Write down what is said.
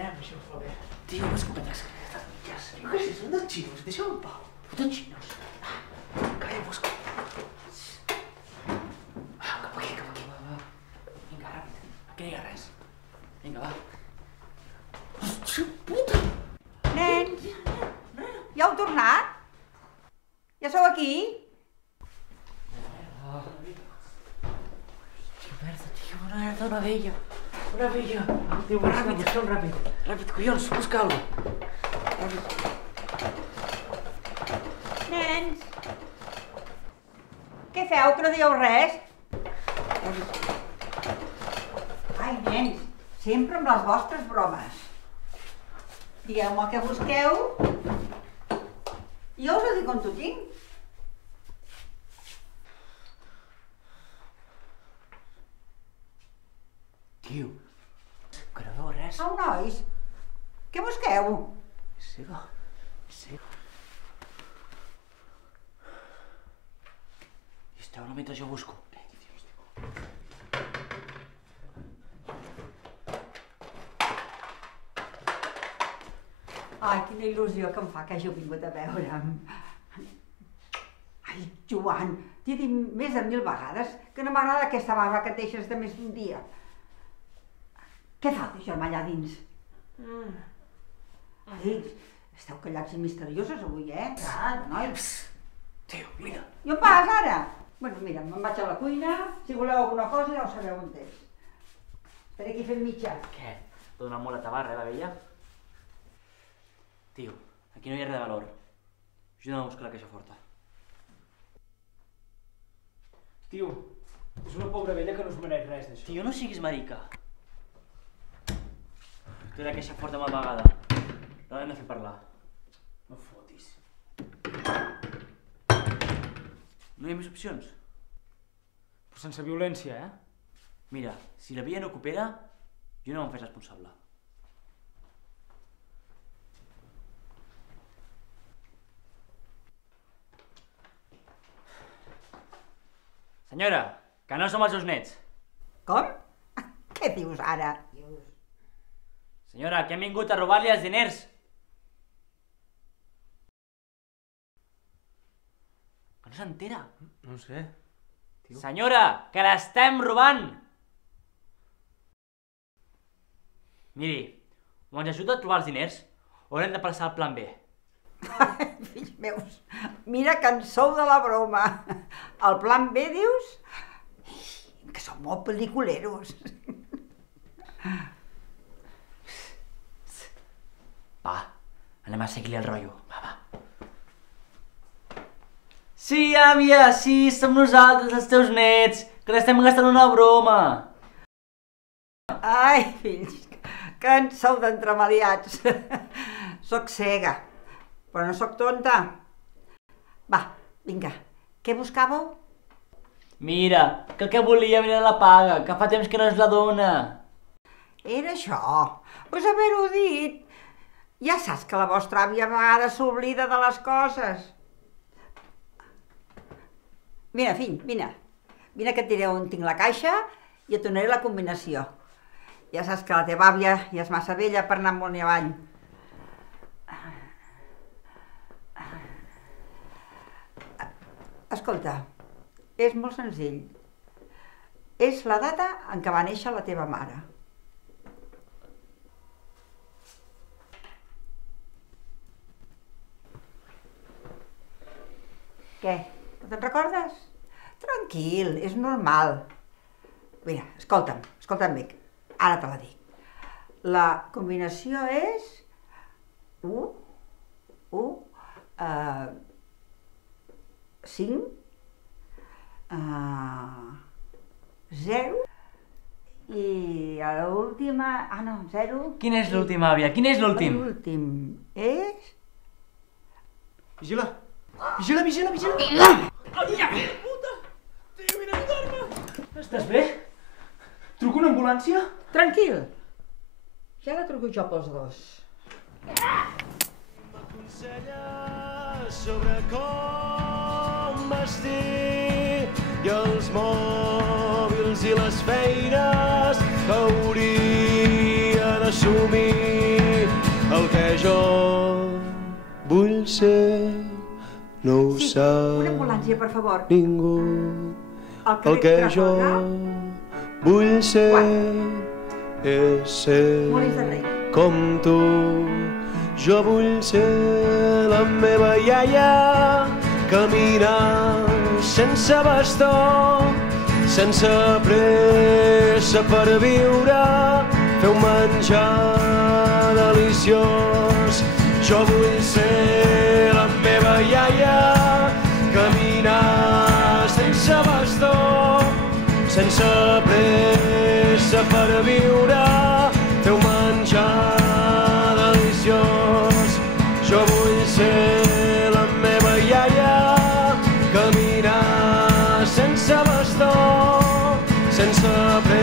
Parlem, això fa bé. Tio, m'escopetes. Què és? Són dels xinos, deixa'm en pau. Tots xinos. Calla, busca. Cap aquí, cap aquí. Vinga, ràpid. Aquí no hi ha res. Vinga, va. Hòstia puta! Nens, ja heu tornat? Ja sou aquí? Una vella. Una vella. Tio, busca'm ràpid. Ràpid, collons, busca alguna cosa. Nens, què feu, que no dieu res? Ai, nens, sempre amb les vostres bromes. Digueu-me el que busqueu i jo us ho dic on t'ho tinc. Tio, que no veu res. Au, nois, què busqueu? Cega. Distreu-la mentre jo busco. Ai, quina il·lusió que em fa que hàgiu vingut a veure'm. Ai, Joan, t'he dit més de 1000 vegades que no m'agrada aquesta barba que et deixes de més d'un dia. Què fa el teu germà allà dins? Ai, esteu callats i misteriosos avui, nois? Tio, mira. I on vas ara? Bueno, mira, me'n vaig a la cuina, si voleu alguna cosa ja ho sabeu on és. Estaré aquí fent mitja. Què? T'ha donat molt a tabarra, la vella? Tio, aquí no hi ha res de valor. Ajuda'm a buscar la caixa forta. Tio, és una pobra vella que no es mereix res d'això. Tio, no siguis marica. Té la caixa forta mal vegada. L'hem de fer parlar. No fotis. No hi ha més opcions? Però sense violència, Mira, si la vella no coopera, jo no me'n faig responsable. Senyora, que no som els seus nets. Com? Què dius ara? Senyora, que hem vingut a robar-li els diners. Que no s'entera. No ho sé. Senyora, que l'estem robant. Miri, o ens ajuda a trobar els diners o haurem de passar al plan B. Ai, fills meus, mira que en sou de la broma. El plan B, dius? Que som molt pel·liculeros. Va, anem a seguir-li el rotllo. Va. Sí, àvia, sí, som nosaltres, els teus nets, que l'estem gastant una broma. Ai, fills, que en sou d'entremaliats. Soc cega, però no soc tonta. Va, vinga, què buscàveu? Mira, que el que volíem era la paga, que fa temps que no ens la dona. Era això. Pues haver-ho dit. Ja saps que la vostra àvia a vegades s'oblida de les coses. Vine, fill, vine. Vine que et diré on tinc la caixa i et donaré la combinació. Ja saps que la teva àvia ja és massa vella per anar amunt i avall. Escolta, és molt senzill. És la data en què va néixer la teva mare. Què? No te'n recordes? Tranquil, és normal. Mira, escolta'm bé, ara te la dic. La combinació és 5, 0 i l'última... Ah, no, 0... Quin és l'últim, àvia? Quin és l'últim? L'últim és... Vigila! Vigila! Ai, puta! Tio, vine a ajudar-me! Estàs bé? Truco una ambulància? Tranquil. Ja la truco jo pels dos. M'aconsella sobre com vestir i els mòbils i les feines que hauria d'assumir. el que jo vull ser no ho Sí, sap una ambulància, per favor. ningú. El El que jo vull ser és ser Molins de Rei. com tu. Jo vull ser la meva iaia, caminar sense bastó, sense pressa per viure, fer un menjar deliciós. Jo vull ser la meva iaia, caminar sense bastó, sense pressa per viure, fer un menjar deliciós. Jo vull ser la meva iaia, caminar sense bastó, sense pressa